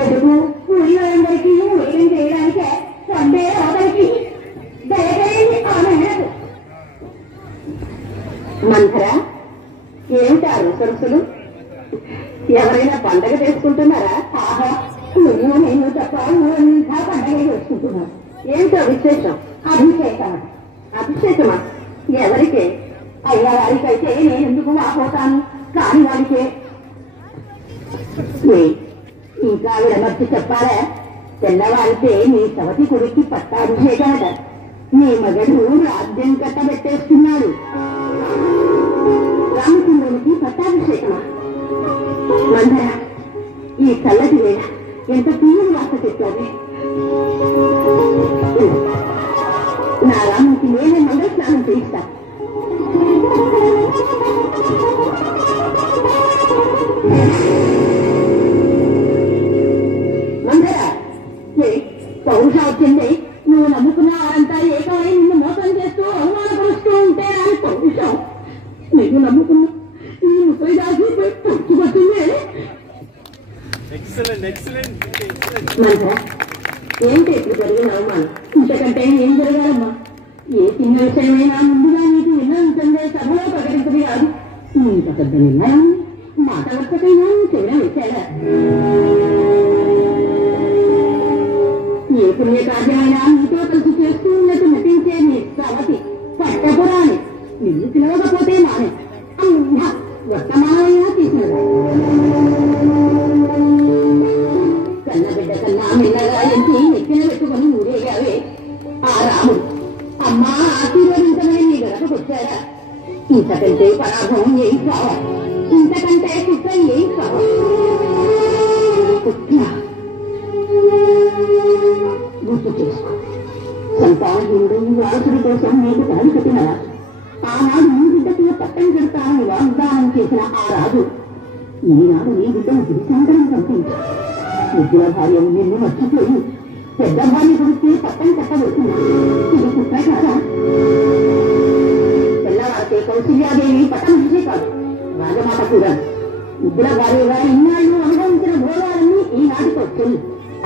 ఎందుకు ఊళ్ళోందరికీ ఊరికం చేయడానికే సండే అవతలికి దయచేయండి ఆమెకు. మంథర, ఏమిటారు సరుసులు? ఎవరైనా పండగ చేసుకుంటున్నారా? ఆహా, నువ్వు నేను తప్ప అంతా పండగ చేసుకుంటున్నాను. ఏమిటో విశేషం? అభిషేకమా? అభిషేకమా? ఎవరికే? అయ్యా వారికైతే నేను ఎందుకు వాపోతాను, కాని వారికే. ఇంకా విడమర్చి చెప్పాలా? తెల్లవారితే నీ సవతి కొడుక్కి పట్టాభిషేకమట. నీ మగడు రాజ్యం కట్టబెట్టేస్తున్నాడు. రామచంద్రునికి పట్టాభిషేకమా? మందర, ఈ చల్లటి వేళ ఎంత తీవ్ర వార్త చెప్పాలి. నా రాముకి నేనే మంగళ స్నానం చేయిస్తా. మందర, పౌరుషం వచ్చింది. నువ్వు నమ్ముకున్న వారంతా ఏకమై నిన్ను మోసం చేస్తూ అవమానపరుస్తూ ఉంటే అని పౌరుషం. నువ్వు నమ్ముకున్నా నీ ముప్పైదాసి పుచ్చుకొచ్చింది. మందర, ఏంటి ఇప్పుడు జరిగిన అవమానం? ఇంతకంటే ఏం జరగాలమ్మా? ఏ చిన్న విషయమైనా ముందుగా నీకు విన్నవించందే సభలో ప్రకటించది కాదు. ఇంత పెద్ద నిర్ణయం మాట వరుసకైనా చేయడం వచ్చాడా? ఏ పుణ్య కార్యమైనా నీతో కలిసి చేస్తూ ఉన్నట్టు నటించే నీ సవతి పట్టపురాని నిన్ను పిలవకపోతే మానే అన్నా వర్తమానమైనా తీసినదా? కన్నబిడ్డ కన్నా మెల్లగా ఎంచి నెక్కిన పెట్టుకుని ఊరేగావే ఆ రాముడు. అమ్మా ఆశీర్వదించమని నీ గడపకొచ్చారా? ఇంతకంటే పరాభవం ఏం కావాలి? ఇంతకంటే కుట్ర ఏం కావాలి? కుట్ర గుర్తు చేసుకో. సంతానహీనుడు వారసుడి కోసం నీకు తాను కట్టినరా? ఆనాడు నీ బిడ్డకు పట్టం కడతానని వాగ్దానం చేసిన ఆ రాజు ఈనాడు నీ బిడ్డను గిరిశాంతరం పంపించాడు. ముద్దుల భార్య నిన్ను మర్చిపోయి పెద్ద భార్య గురించి పట్టం కట్టబడుతున్నాడు. ఇది కుట్ర కాదా? తెల్లవారితే కౌశల్యాదేవి పట్టమహిషే కాదు, రాజమాత కూడా. ముద్దుల భార్యగా ఇన్నాళ్ళు అనుభవించిన భోగాలన్నీ ఈనాటికి వచ్చాయి.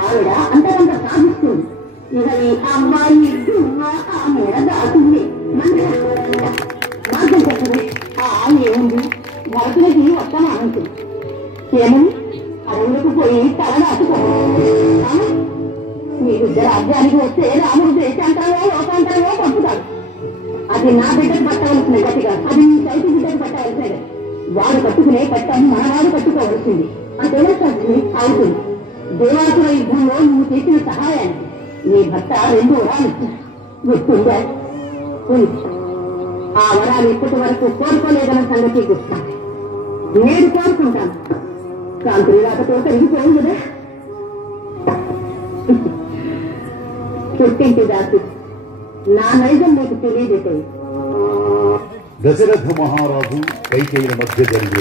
ఆవిడ అంతకంత సాధిస్తుంది. ఇక ఆ అమ్మాయి ఆ మేడ దాచింది. మార్గం చెప్పండి. ఆ ఏముంది? భరతులకి వర్తమానంటుంది. ఏమని? అడవులకు పోయి తల దాచుకోండి. మీ బిడ్డ రాజ్యానికి వస్తే రాముడు దేశాంతరమో లోకాంతరమో పంపుతాడు. అది నా బిడ్డకు పట్టవలసిన గతిగా, అది నీ సైతి బిడ్డకు పట్టవలసిన గతి. వాడు కట్టుకునే పట్టం మనవాడు కట్టుకోవలసింది. అంతేనా? అవుతుంది. దేవాసుల యుద్ధంలో నువ్వు చేసిన సహాయానికి నీ భర్త 2 వరాలు ఇచ్చాడు. గుర్తుందా? ఆ వరాలు ఇప్పటి వరకు కోరుకోలేదన్న సంగతి గుర్తా. నేను కోరుకుంటాను. కాంతులు రాకతో తరిగిపోయింది కదా. పుట్టింటి దాసి నా నైజం నీకు తెలియజేసేది. దశరథ మహారాజు కైకేయుల మధ్య జరిగే